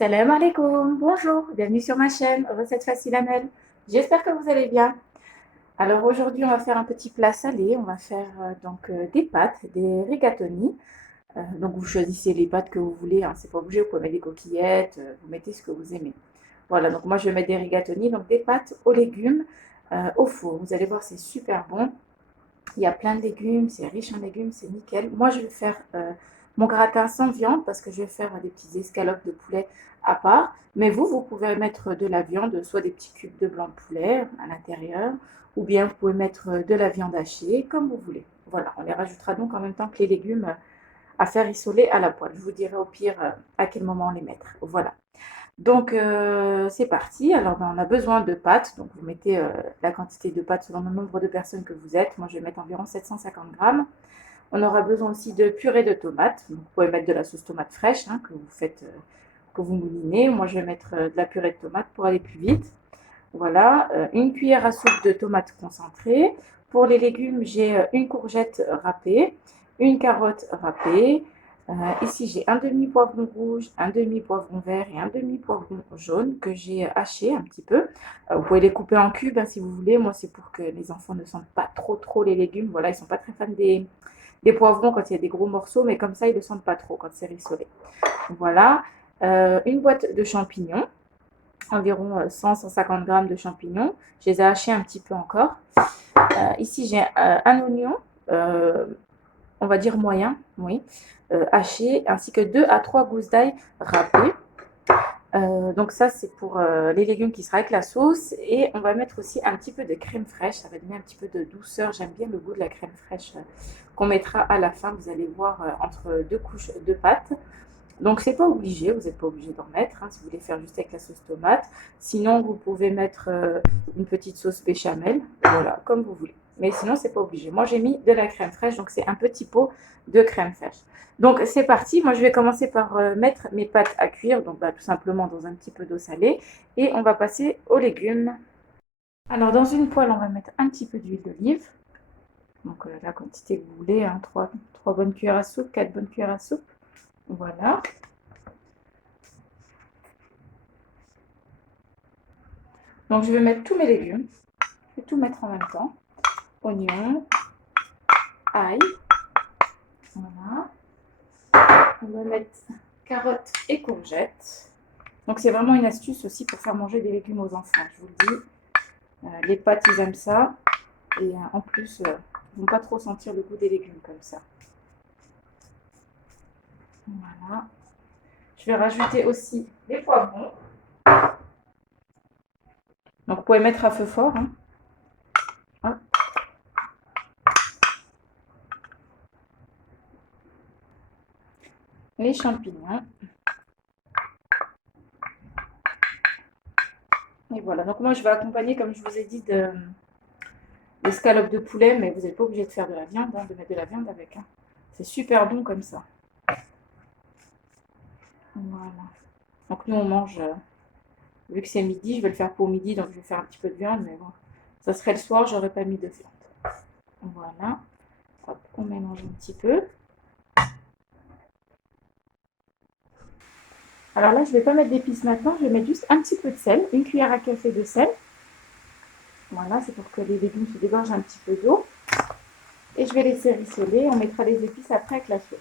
Salam alaikum, bonjour, bienvenue sur ma chaîne Recettes Faciles Amel. J'espère que vous allez bien. Alors aujourd'hui, on va faire un petit plat salé. On va faire des pâtes, des rigatoni. Donc vous choisissez les pâtes que vous voulez, hein, c'est pas obligé, vous pouvez mettre des coquillettes, vous mettez ce que vous aimez. Voilà, donc moi je vais mettre des rigatoni, donc des pâtes aux légumes au four. Vous allez voir, c'est super bon. Il y a plein de légumes, c'est riche en légumes, c'est nickel. Moi, je vais faire mon gratin sans viande parce que je vais faire des petites escalopes de poulet à part. Mais vous pouvez mettre de la viande, soit des petits cubes de blanc de poulet à l'intérieur, ou bien vous pouvez mettre de la viande hachée, comme vous voulez. Voilà, on les rajoutera donc en même temps que les légumes à faire rissoler à la poêle. Je vous dirai au pire à quel moment les mettre. Voilà. Donc, c'est parti. Alors, on a besoin de pâtes. Donc, vous mettez la quantité de pâtes selon le nombre de personnes que vous êtes. Moi, je vais mettre environ 750 grammes. On aura besoin aussi de purée de tomates. Donc, vous pouvez mettre de la sauce tomate fraîche hein, que vous faites, que vous moulinez. Moi, je vais mettre de la purée de tomates pour aller plus vite. Voilà, une cuillère à soupe de tomates concentrées. Pour les légumes, j'ai une courgette râpée, une carotte râpée. Ici, j'ai un demi-poivron rouge, un demi-poivron vert et un demi-poivron jaune que j'ai haché un petit peu. Vous pouvez les couper en cubes hein, si vous voulez. Moi, c'est pour que les enfants ne sentent pas trop les légumes. Voilà, ils ne sont pas très fans des poivrons quand il y a des gros morceaux, mais comme ça, ils ne le sentent pas trop quand c'est rissolé. Voilà, une boîte de champignons environ 100-150 grammes de champignons. Je les ai hachés un petit peu encore. Ici, j'ai un oignon, euh, on va dire moyen, oui, haché, ainsi que 2 à 3 gousses d'ail râpées. Donc ça, c'est pour les légumes qui sera avec la sauce. Et on va mettre aussi un petit peu de crème fraîche. Ça va donner un petit peu de douceur. J'aime bien le goût de la crème fraîche qu'on mettra à la fin. Vous allez voir entre deux couches de pâte. Donc c'est pas obligé, vous n'êtes pas obligé d'en mettre, hein, si vous voulez faire juste avec la sauce tomate. Sinon, vous pouvez mettre une petite sauce béchamel, voilà, comme vous voulez. Mais sinon, c'est pas obligé. Moi, j'ai mis de la crème fraîche, donc c'est un petit pot de crème fraîche. Donc c'est parti. Moi, je vais commencer par mettre mes pâtes à cuire, donc tout simplement dans un petit peu d'eau salée, et on va passer aux légumes. Alors dans une poêle, on va mettre un petit peu d'huile d'olive. Donc la quantité que vous voulez, hein, 3 bonnes cuillères à soupe, 4 bonnes cuillères à soupe. Voilà. Donc je vais mettre tous mes légumes. Je vais tout mettre en même temps. Oignons, ail. Voilà. On va mettre carottes et courgettes. Donc c'est vraiment une astuce aussi pour faire manger des légumes aux enfants. Je vous le dis. Les pâtes, ils aiment ça. Et en plus, ils vont pas trop sentir le goût des légumes comme ça. Voilà. Je vais rajouter aussi les poivrons. Donc vous pouvez mettre à feu fort. Hein. Hop. Les champignons. Et voilà. Donc moi, je vais accompagner, comme je vous ai dit, d'escalopes de poulet, mais vous n'êtes pas obligé de faire de la viande, hein, de mettre de la viande avec. Hein. C'est super bon comme ça. Voilà. Donc nous, on mange, vu que c'est midi, je vais le faire pour midi, donc je vais faire un petit peu de viande, mais bon, ça serait le soir, j'aurais pas mis de viande. Voilà. Hop, on mélange un petit peu. Alors là, je ne vais pas mettre d'épices maintenant, je vais mettre juste un petit peu de sel, une cuillère à café de sel. Voilà, c'est pour que les légumes se dégorgent un petit peu d'eau. Et je vais laisser rissoler, on mettra les épices après avec la sauce.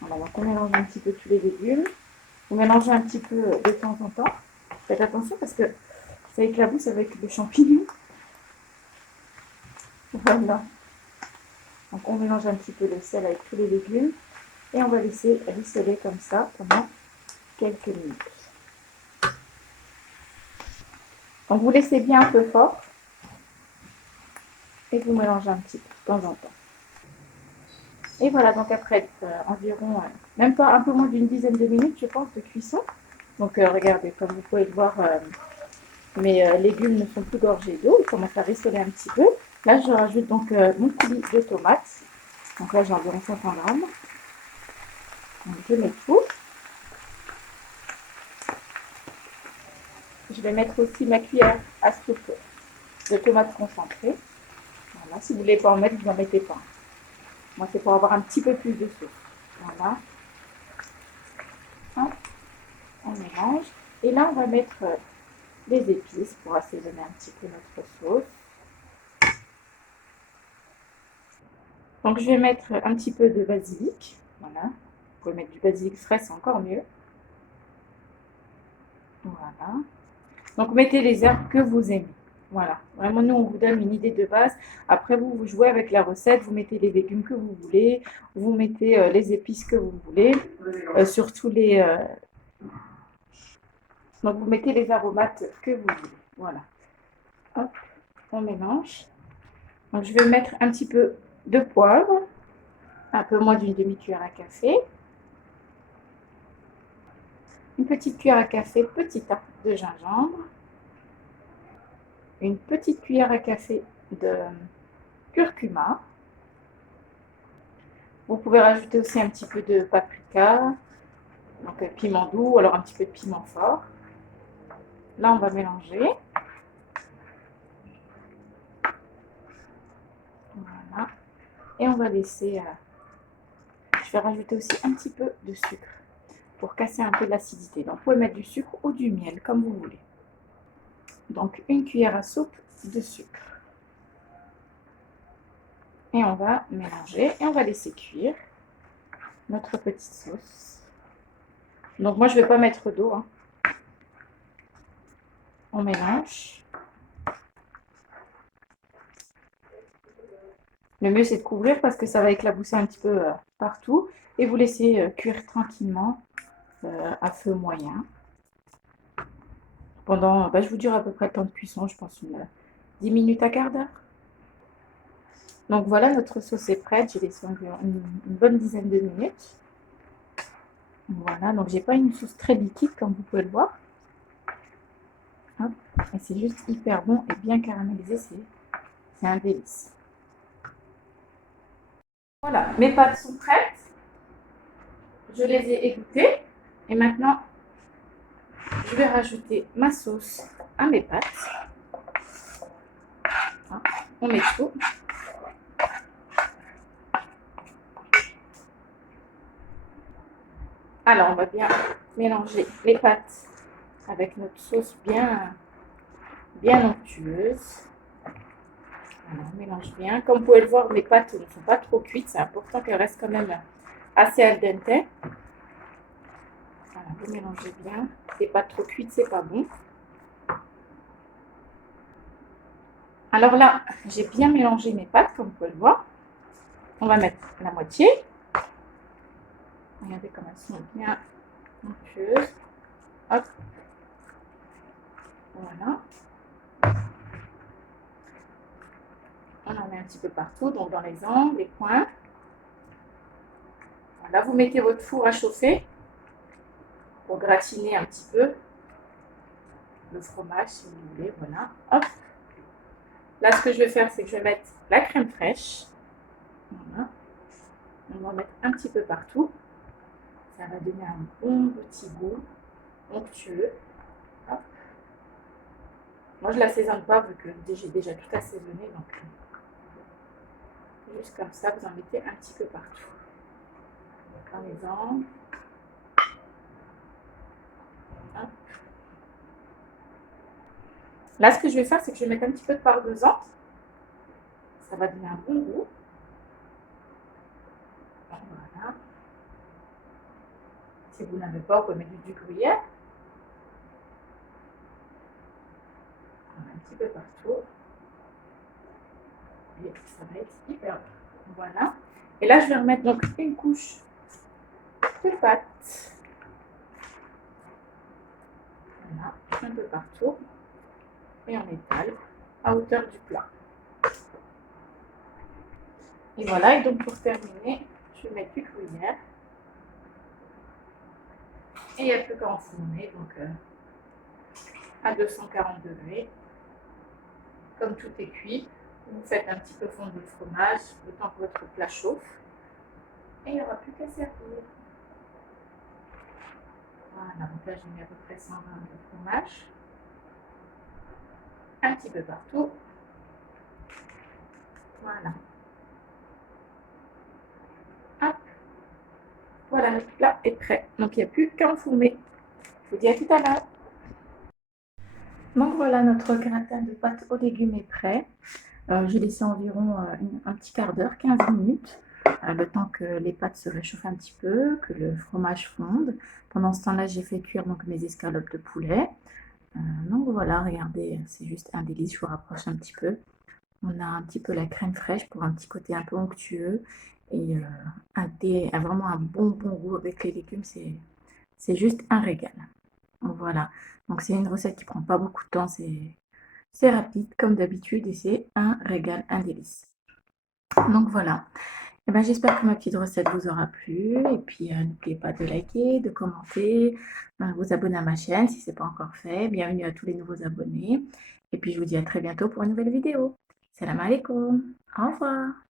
Voilà, donc on mélange un petit peu tous les légumes. Vous mélangez un petit peu de temps en temps. Faites attention parce que ça éclabousse avec le champignon. Voilà. Donc on mélange un petit peu le sel avec tous les légumes. Et on va laisser rissoler comme ça pendant quelques minutes. Donc vous laissez bien un peu fort. Et vous mélangez un petit peu de temps en temps. Et voilà, donc après environ, même pas un peu moins d'une dizaine de minutes, je pense, de cuisson. Donc regardez, comme vous pouvez le voir, mes légumes ne sont plus gorgés d'eau. Ils commencent à rissoler un petit peu. Là, je rajoute donc mon coulis de tomates. Donc là, j'ai environ 500 grammes. Donc, je mets tout. Je vais mettre aussi ma cuillère à soupe de tomates concentrées. Voilà, si vous ne voulez pas en mettre, vous n'en mettez pas. Moi, c'est pour avoir un petit peu plus de sauce. Voilà. Hop, on mélange. Et là, on va mettre des épices pour assaisonner un petit peu notre sauce. Donc, je vais mettre un petit peu de basilic. Voilà. Vous pouvez mettre du basilic frais, c'est encore mieux. Voilà. Donc, mettez les herbes que vous aimez. Voilà. Vraiment, nous, on vous donne une idée de base. Après, vous jouez avec la recette. Vous mettez les légumes que vous voulez. Vous mettez les épices que vous voulez. Surtout les... Donc, vous mettez les aromates que vous voulez. Voilà. Hop, on mélange. Donc, je vais mettre un petit peu de poivre. Un peu moins d'une demi-cuillère à café. Une petite cuillère à café, petit tas de gingembre. Une petite cuillère à café de curcuma. Vous pouvez rajouter aussi un petit peu de paprika, donc piment doux, ou alors un petit peu de piment fort. Là, on va mélanger. Voilà. Et on va laisser... je vais rajouter aussi un petit peu de sucre pour casser un peu l'acidité. Donc, vous pouvez mettre du sucre ou du miel, comme vous voulez. Donc, une cuillère à soupe de sucre. Et on va mélanger et on va laisser cuire notre petite sauce. Donc, moi, je ne vais pas mettre d'eau. Hein. On mélange. Le mieux, c'est de couvrir parce que ça va éclabousser un petit peu partout. Et vous laissez cuire tranquillement à feu moyen. Pendant, je vous dirai à peu près le temps de cuisson, je pense 10 minutes à quart d'heure. Donc voilà, notre sauce est prête. J'ai laissé environ une bonne dizaine de minutes. Voilà, donc j'ai pas une sauce très liquide comme vous pouvez le voir. Hop. Et c'est juste hyper bon et bien caramélisé, c'est un délice. Voilà, mes pâtes sont prêtes. Je les ai égouttées. Et maintenant, je vais rajouter ma sauce à mes pâtes. On met tout. Alors, on va bien mélanger les pâtes avec notre sauce bien onctueuse. Voilà, on mélange bien. Comme vous pouvez le voir, mes pâtes ne sont pas trop cuites. C'est important qu'elles restent quand même assez al dente. Voilà, vous mélangez bien. Les pâtes trop cuites, c'est pas bon. Alors là, j'ai bien mélangé mes pâtes, comme vous pouvez le voir. On va mettre la moitié. Regardez comme elles sont bien onctueuses. Hop. Voilà. On en met un petit peu partout, donc dans les angles, les coins. Là, vous mettez votre four à chauffer pour gratiner un petit peu le fromage, si vous voulez. Voilà. Hop. Là, ce que je vais faire, c'est que je vais mettre la crème fraîche. Voilà. On va en mettre un petit peu partout. Ça va donner un bon petit goût onctueux. Hop. Moi, je ne l'assaisonne pas vu que j'ai déjà tout assaisonné. Donc, juste comme ça, vous en mettez un petit peu partout. Dans les angles. Hop. Là, ce que je vais faire, c'est que je vais mettre un petit peu de parmesan. Ça va donner un bon goût. Voilà. Si vous n'avez pas, vous pouvez mettre du gruyère. Un petit peu partout. Et ça va être hyper bon. Voilà. Et là, je vais remettre donc une couche de pâte. Voilà, un peu partout. Et on étale à hauteur du plat. Et voilà, et donc pour terminer, je vais mettre du gruyère. Et il n'y a plus qu'à enfourner, donc à 240 degrés. Comme tout est cuit, vous faites un petit peu fondre le fromage, le temps que votre plat chauffe. Et il n'y aura plus qu'à servir. Voilà, donc là j'ai mis à peu près 120 de fromage. Un petit peu partout. Voilà. Hop. Voilà, notre plat est prêt. Donc il n'y a plus qu'à enfourner. Je vous dis à tout à l'heure. Donc voilà, notre gratin de pâtes aux légumes est prêt. J'ai laissé environ un petit quart d'heure, 15 minutes, le temps que les pâtes se réchauffent un petit peu, que le fromage fonde. Pendant ce temps-là, j'ai fait cuire donc mes escalopes de poulet. Donc voilà, regardez, c'est juste un délice, je vous rapproche un petit peu. On a un petit peu la crème fraîche pour un petit côté un peu onctueux et vraiment un bon goût avec les légumes, c'est juste un régal. Donc voilà, donc c'est une recette qui prend pas beaucoup de temps, c'est rapide comme d'habitude et c'est un régal, un délice. Donc voilà, et ben, j'espère que ma petite recette vous aura plu et puis n'oubliez pas de liker, de commenter, vous abonner à ma chaîne si ce n'est pas encore fait. Bienvenue à tous les nouveaux abonnés et puis je vous dis à très bientôt pour une nouvelle vidéo. Salam alaikum, au revoir.